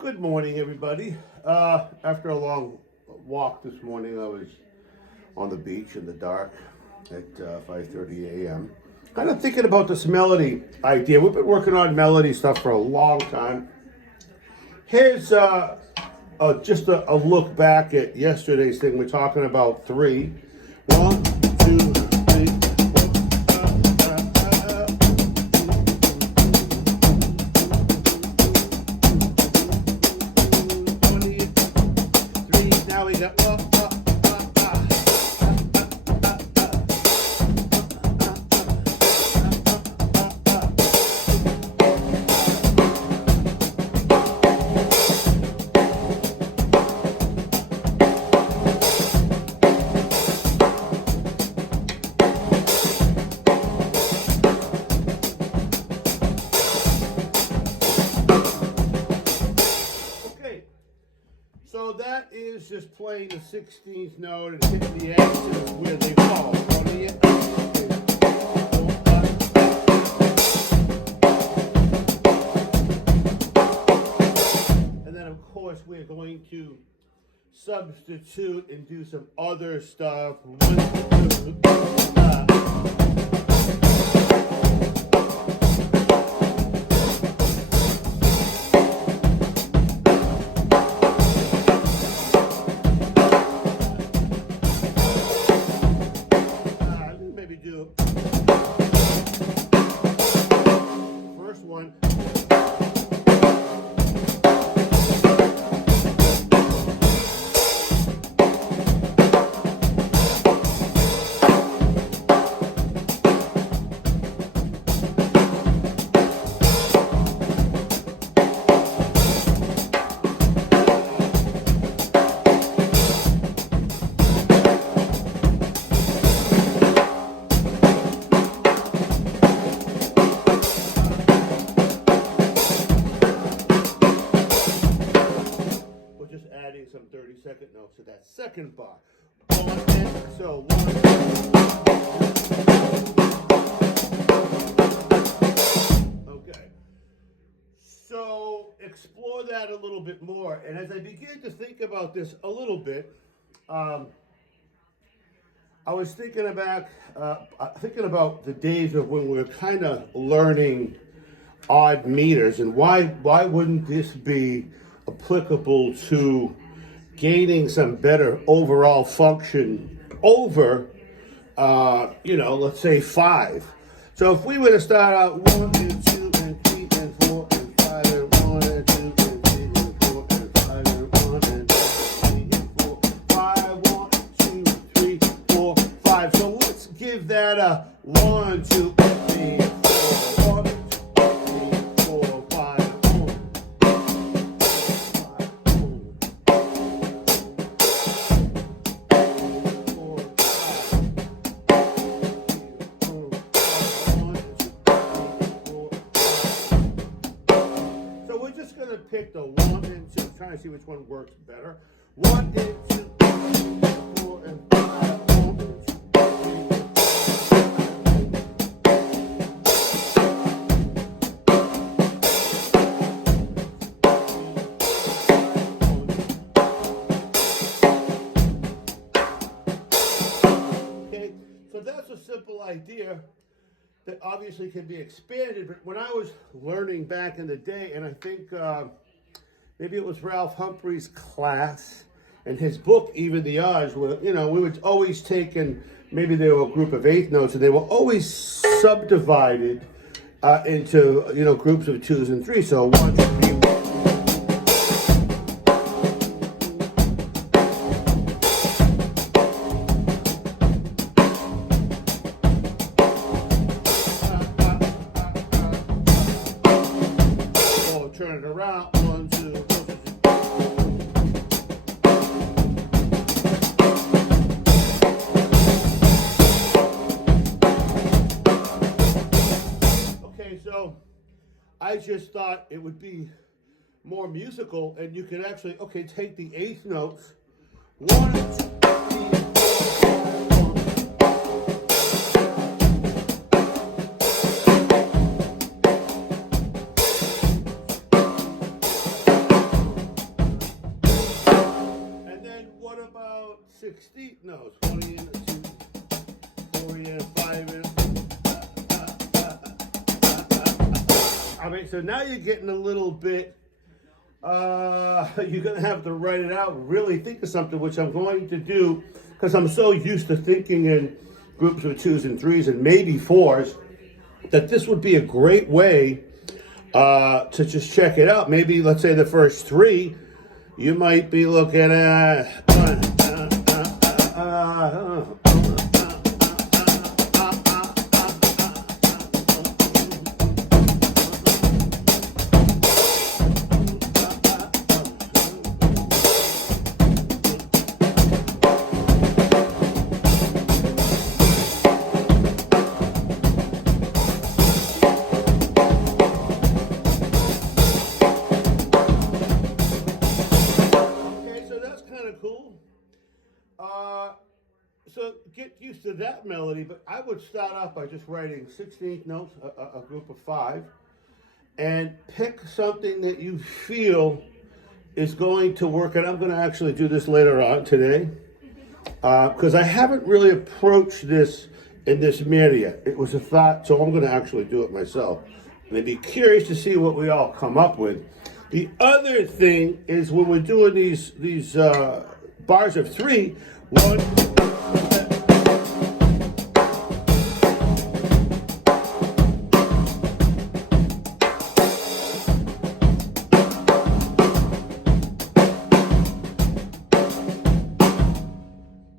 Good morning, everybody. After a long walk this morning, I was on the beach in the dark at 5:30 a.m. Kind of thinking about this melody idea. We've been working on melody stuff for a long time. Here's just a look back at yesterday's thing. We're talking about three. One, two, three. Now we got okay. So that is just playing the 16th note and hitting the X's where they fall. And then, of course, we're going to substitute and do some other stuff. Maybe do first one. Adding some 30-second notes to that second bar. So one. Okay. So explore that a little bit more. And as I began to think about this a little bit, I was thinking about the days of when we were kind of learning odd meters, and why wouldn't this be applicable to gaining some better overall function over, let's say 5. So if we were to start out 1 and 2 and 3 and 4 and 5 and 1 and 2 and 3 and 4 and 5 and 1 and 2 and 4, 5, 1, 2, 3, 4, 5. So let's give that a 1, 2, 3, 4, 1. Pick the 1 and 2. I'm trying to see which one works better. 1 and 2, 3, 4 and 5. 1 and 2, 3. Okay, so that's a simple idea that obviously can be expanded. But when I was learning back in the day, and I think maybe it was Ralph Humphrey's class and his book, Even the Odds, where, we would always take, and maybe they were a group of 8 notes, and they were always subdivided into, groups of 2s and 3s. So 1, 2, 3, 1. Turn it around, 1, 2, 3. Okay, so I just thought it would be more musical, and you could actually, take the 8th notes, 1, 2, 3, 4. 16th notes. 1 in, 2, 4 in, 5 in. All right, so now you're getting a little bit, you're going to have to write it out, really think of something, which I'm going to do, because I'm so used to thinking in groups of 2s and 3s and maybe 4s, that this would be a great way to just check it out. Maybe, let's say the first 3, you might be looking at cool. So get used to that melody, but I would start off by just writing 16th notes, a group of 5, and pick something that you feel is going to work. And I'm going to actually do this later on today, because I haven't really approached this in this media. It was a thought, so I'm going to actually do it myself. And I'd be curious to see what we all come up with. The other thing is when we're doing these bars of 3, 1.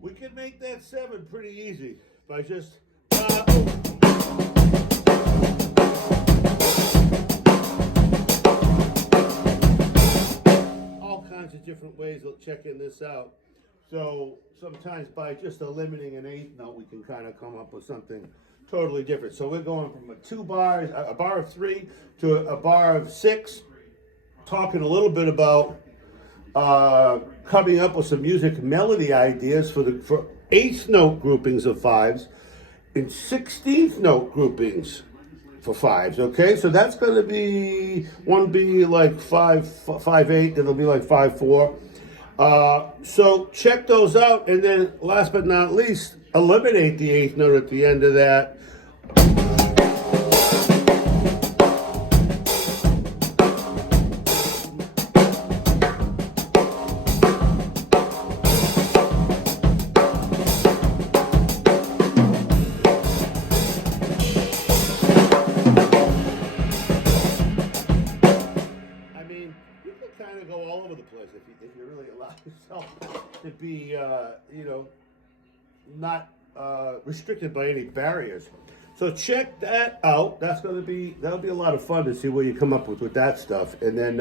We can make that 7 pretty easy by just. Of different ways of checking this out. So sometimes by just eliminating an 8th note, we can kind of come up with something totally different. So we're going from a bar of 3 to a bar of 6, talking a little bit about coming up with some music melody ideas for 8th note groupings of 5s and 16th note groupings for 5s, okay? So that's going to be, one be like 5/8, it'll be like 5/4. So check those out, and then last but not least, eliminate the 8th note at the end of that. Kind of go all over the place if you really allow yourself to be, not restricted by any barriers. So check that out. That'll be a lot of fun to see what you come up with that stuff. And then,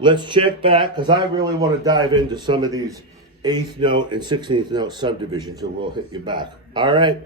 let's check back, because I really want to dive into some of these 8th note and 16th note subdivisions, and we'll hit you back. All right.